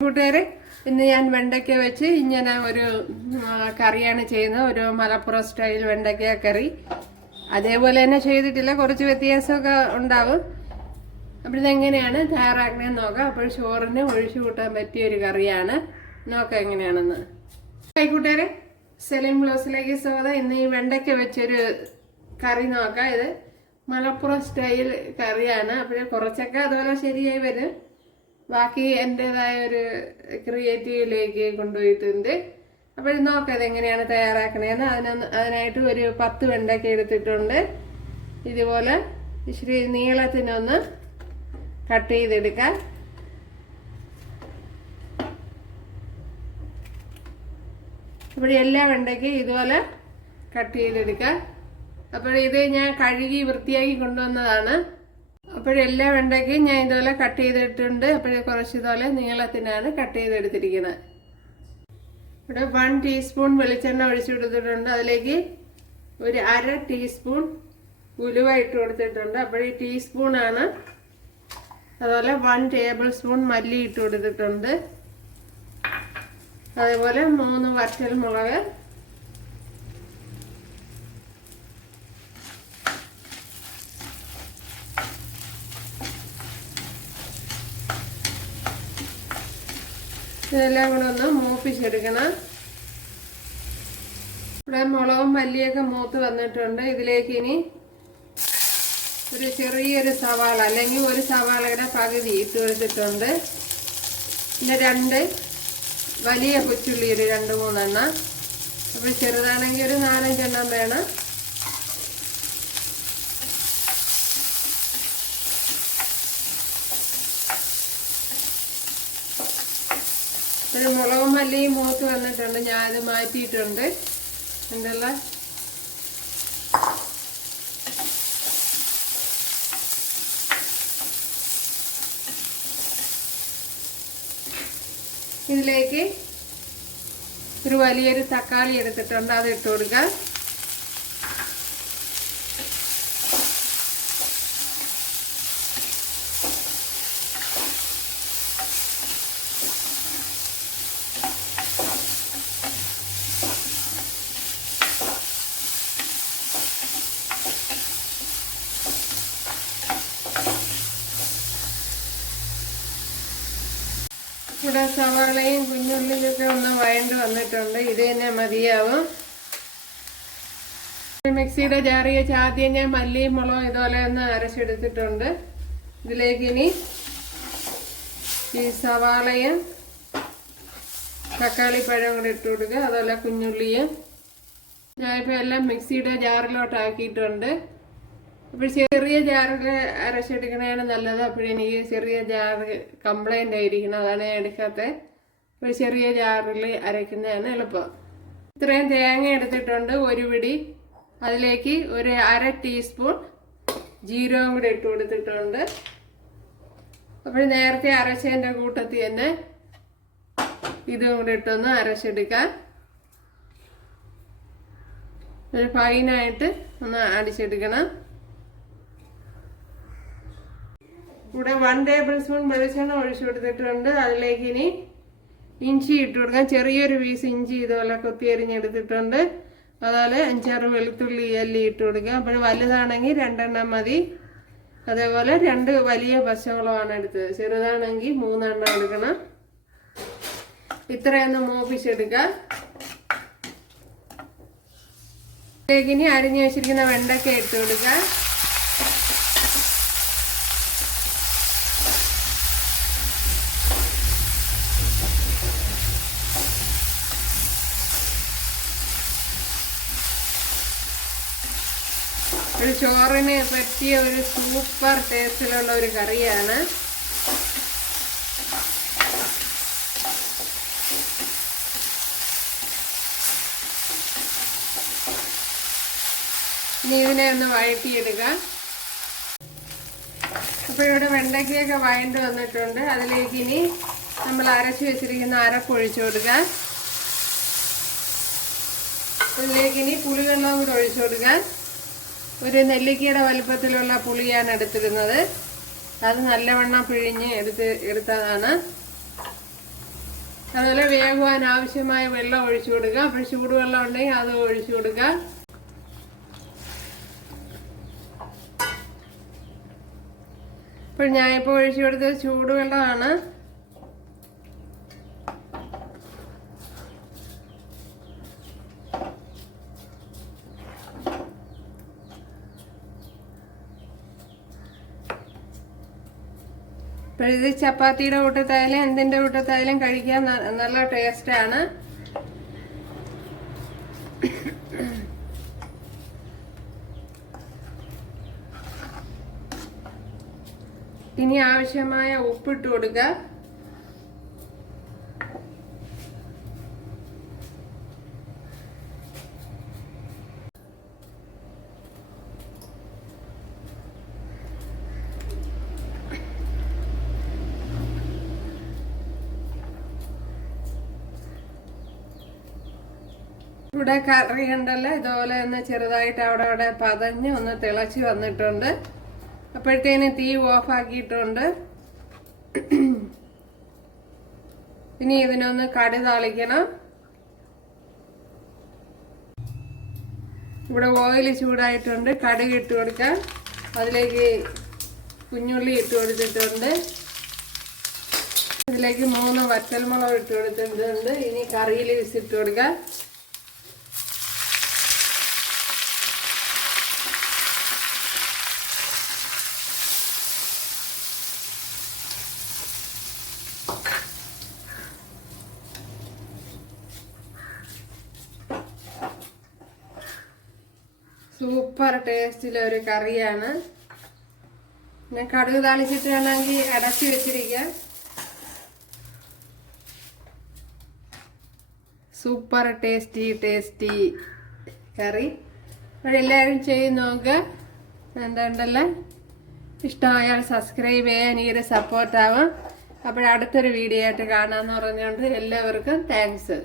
കൂട്ടുകാരെ ഇന്ന് ഞാൻ വെണ്ടയ്ക്ക വെച്ച് ഇങ്ങനെ ഒരു കറിയാണ് ചെയ്യുന്നത്. ഒരു മലപ്പുറം സ്റ്റൈൽ വെണ്ടയ്ക്ക കറി. അതേപോലെ തന്നെ ചെയ്തിട്ടില്ല. കുറച്ച് വ്യത്യാസമൊക്കെ ഉണ്ടാവും. അപ്പോൾ ഇതെങ്ങനെയാണ്? തയ്യാറാക്കണേന്ന് നോക്കാം. അപ്പോൾ ചോറിന് ഒഴിച്ചു കൂട്ടാൻ പറ്റിയ ഒരു കറിയാണ്. നോക്കാം എങ്ങനെയാണെന്ന്. ഹായ് സെലിം ബ്ലൗസിലേക്ക് സ്വാഗതം. ഇന്ന് ഈ വെണ്ടയ്ക്ക വെച്ചൊരു കറി നോക്കാം. ഇത് മലപ്പുറം സ്റ്റൈൽ കറിയാണ്. അപ്പോൾ കുറച്ചൊക്കെ അതുപോലെ ശരിയായി വരും. ബാക്കി എന്റെതായ ഒരു ക്രിയേറ്റീവിലേക്ക് കൊണ്ടുപോയിട്ടുണ്ട്. ഇത് നോക്കാം ഇതെങ്ങനെയാണ് തയ്യാറാക്കണേന്ന്. അതിനൊന്ന് അതിനായിട്ട് ഒരു പത്ത് വെണ്ടയ്ക്ക എടുത്തിട്ടുണ്ട്. ഇതുപോലെ ഇച്ചിരി നീളത്തിനൊന്ന് കട്ട് ചെയ്തെടുക്കാം. അപ്പോൾ എല്ലാ വെണ്ടയ്ക്കും ഇതുപോലെ കട്ട് ചെയ്തെടുക്കാം. അപ്പോൾ ഇത് ഞാൻ കഴുകി വൃത്തിയാക്കി കൊണ്ടുവന്നതാണ്. അപ്പോഴെല്ലാ വെണ്ടയ്ക്കും ഞാൻ ഇതുപോലെ കട്ട് ചെയ്തിട്ടുണ്ട്. അപ്പോഴേ കുറച്ച് ഇതുപോലെ നീളത്തിനാണ് കട്ട് ചെയ്തെടുത്തിരിക്കുന്നത്. ഇവിടെ വൺ ടീസ്പൂൺ വെളിച്ചെണ്ണ ഒഴിച്ചു കൊടുത്തിട്ടുണ്ട്. അതിലേക്ക് ഒരു അര ടീസ്പൂൺ ഉലുവ ഇട്ട് കൊടുത്തിട്ടുണ്ട്. അപ്പോൾ ഈ ടീസ്പൂണാണ് അതുപോലെ വൺ ടേബിൾ സ്പൂൺ മല്ലി ഇട്ട് കൊടുത്തിട്ടുണ്ട്. അതേപോലെ മൂന്ന് വറ്റൽ മുളക് ഇതെല്ലാം കൂടെ ഒന്ന് മൂപ്പിച്ചെടുക്കണം. ഇവിടെ മുളകും മല്ലിയൊക്കെ മൂത്ത് വന്നിട്ടുണ്ട്. ഇതിലേക്ക് ഇനി ഒരു ചെറിയൊരു സവാള അല്ലെങ്കിൽ ഒരു സവാളയുടെ പകുതി ഇട്ട് കൊടുത്തിട്ടുണ്ട്. പിന്നെ രണ്ട് വലിയ കൊച്ചുള്ളി ഒരു രണ്ട് മൂന്നെണ്ണം. അപ്പോൾ ചെറുതാണെങ്കിൽ ഒരു നാലഞ്ചെണ്ണം വേണം. ഒരു മുളകും മല്ലിയും മൂത്ത് വന്നിട്ടുണ്ട് ഞാനത് മാറ്റിയിട്ടുണ്ട്. എന്തല്ല ഇതിലേക്ക് ഒരു വലിയൊരു തക്കാളി എടുത്തിട്ടുണ്ട് അത് ഇട്ട് കൊടുക്കാം. ഇവിടെ സവാളയും കുഞ്ഞുള്ളിലൊക്കെ ഒന്ന് വഴണ്ട് വന്നിട്ടുണ്ട്. ഇത് തന്നെ മതിയാവും. മിക്സിയുടെ ജാറി വെച്ച് ഞാൻ മല്ലിയും മുളകും ഇതുപോലെ ഒന്ന് അരച്ചെടുത്തിട്ടുണ്ട്. ഇതിലേക്ക് ഇനി ഈ സവാളയും തക്കാളി പഴം കൂടെ ഇട്ട് കൊടുക്കുക. അതുപോലെ കുഞ്ഞുള്ളിയും. ഞാനിപ്പോൾ എല്ലാം മിക്സിയുടെ ജാറിലോട്ട് ആക്കിയിട്ടുണ്ട്. അപ്പോൾ ചെറിയ ജാറിൽ അരച്ചെടുക്കണതാണ് നല്ലത്. അപ്പോഴെനിക്ക് ചെറിയ ജാറ് കംപ്ലൈന്റ് ആയിരിക്കണം. അതാണ് ഞാൻ എടുക്കാത്തത് അപ്പോൾ ചെറിയ ജാറിൽ അരയ്ക്കുന്നതാണ് എളുപ്പം. ഇത്രയും തേങ്ങ എടുത്തിട്ടുണ്ട് ഒരു പിടി. അതിലേക്ക് ഒരു അര ടീസ്പൂൺ ജീരകം കൂടി ഇട്ട് കൊടുത്തിട്ടുണ്ട്. അപ്പോൾ നേരത്തെ അരച്ചതിന്റെ കൂട്ടത്തിൽ തന്നെ ഇതും കൂടി ഇട്ടൊന്ന് അരച്ചെടുക്കാം. ഒരു ഫൈനായിട്ട് ഒന്ന് അടിച്ചെടുക്കണം. ഇവിടെ വൺ ടേബിൾ സ്പൂൺ വെളിച്ചെണ്ണ ഒഴിച്ചു കൊടുത്തിട്ടുണ്ട്. അതിലേക്ക് ഇനി ഇഞ്ചി ഇട്ട് കൊടുക്കാം. ചെറിയൊരു പീസ് ഇഞ്ചി ഇതുപോലെ കൊത്തി എരിഞ്ഞെടുത്തിട്ടുണ്ട് അതുപോലെ അഞ്ചാറ് വെളുത്തുള്ളി അല്ലി ഇട്ട് കൊടുക്കുക അപ്പോൾ വലുതാണെങ്കിൽ രണ്ടെണ്ണം മതി. അതേപോലെ രണ്ട് വലിയ പശകളുമാണ് എടുത്തത്. ചെറുതാണെങ്കിൽ മൂന്നെണ്ണം എടുക്കണം. ഇത്രയൊന്ന് മൂപ്പിച്ചെടുക്കുക ഇനി അരിഞ്ഞു വെച്ചിരിക്കുന്ന വെണ്ടയ്ക്ക ഇട്ട് കൊടുക്കുക ഒരു ചോറിന് പറ്റിയ ഒരു സൂപ്പർ ടേസ്റ്റിലുള്ള ഒരു കറിയാണ്. ഇനി ഇതിനെ ഒന്ന് വഴറ്റിയെടുക്കാം അപ്പോൾ ഇവിടെ വെണ്ടയ്ക്കയൊക്കെ വഴണ്ട് വന്നിട്ടുണ്ട്. അതിലേക്ക് ഇനി നമ്മൾ അരച്ചു വെച്ചിരിക്കുന്ന അരപ്പൊഴിച്ചു കൊടുക്കാം ഇതിലേക്ക് ഇനി പുളിവെള്ളം കൂടെ ഒഴിച്ചു കൊടുക്കാൻ ഒരു നെല്ലിക്കയുടെ വലുപ്പത്തിലുള്ള പുളിയാണ് എടുത്തിരുന്നത് അത് നല്ലവണ്ണം പിഴിഞ്ഞ് എടുത്ത് എടുത്തതാണ്. അതുപോലെ വേകുവാൻ ആവശ്യമായ വെള്ളം ഒഴിച്ചു കൊടുക്കുക. അപ്പോൾ ചൂടുവെള്ളം ഉണ്ടെങ്കിൽ അത് ഒഴിച്ചു കൊടുക്കുക. ഇപ്പോൾ ഞാനിപ്പോൾ ഒഴിച്ചു കൊടുത്തത് ചൂടുവെള്ളമാണ്. ഇത് ചപ്പാത്തിയുടെ കൂട്ടത്തായാലും എന്തിന്റെ കൂട്ടത്തായാലും കഴിക്കാൻ നല്ല ടേസ്റ്റാണ്. ഇനി ആവശ്യമായ ഉപ്പിട്ട് കൊടുക്കുക ഇവിടെ കറി ഉണ്ടല്ലോ. ഇതുപോലെ ഒന്ന് ചെറുതായിട്ട് അവിടെ അവിടെ പതഞ്ഞ് ഒന്ന് തിളച്ച് വന്നിട്ടുണ്ട്. അപ്പോഴത്തേന് തീ ഓഫ് ആക്കിയിട്ടുണ്ട്. ഇനി ഇതിനൊന്ന് കടി താളിക്കണം. ഇവിടെ ഓയിൽ ചൂടായിട്ടുണ്ട്. കടുക് ഇട്ട് കൊടുക്കാം അതിലേക്ക് കുഞ്ഞുള്ളി ഇട്ട് കൊടുത്തിട്ടുണ്ട്. ഇതിലേക്ക് മൂന്ന് വറ്റൽമുളക് ഇട്ട് കൊടുത്തിട്ടുണ്ട്. ഇനി കറിയിൽ വിസിട്ട് കൊടുക്കാം. സൂപ്പർ ടേസ്റ്റിലെ ഒരു കറിയാണ്. പിന്നെ കടുക് താളിച്ചിട്ട് വേണമെങ്കിൽ അടച്ചു വെച്ചിരിക്കുക സൂപ്പർ ടേസ്റ്റി ടേസ്റ്റി കറി. എല്ലാവരും ചെയ്ത് നോക്കുക എന്തുണ്ടല്ലോ? ഇഷ്ടമായാൽ സബ്സ്ക്രൈബ് ചെയ്യാൻ ഈ ഒരു സപ്പോർട്ടാവാം അപ്പോഴടുത്തൊരു വീഡിയോ ആയിട്ട് കാണാമെന്ന് പറഞ്ഞുകൊണ്ട് എല്ലാവർക്കും താങ്ക്സ്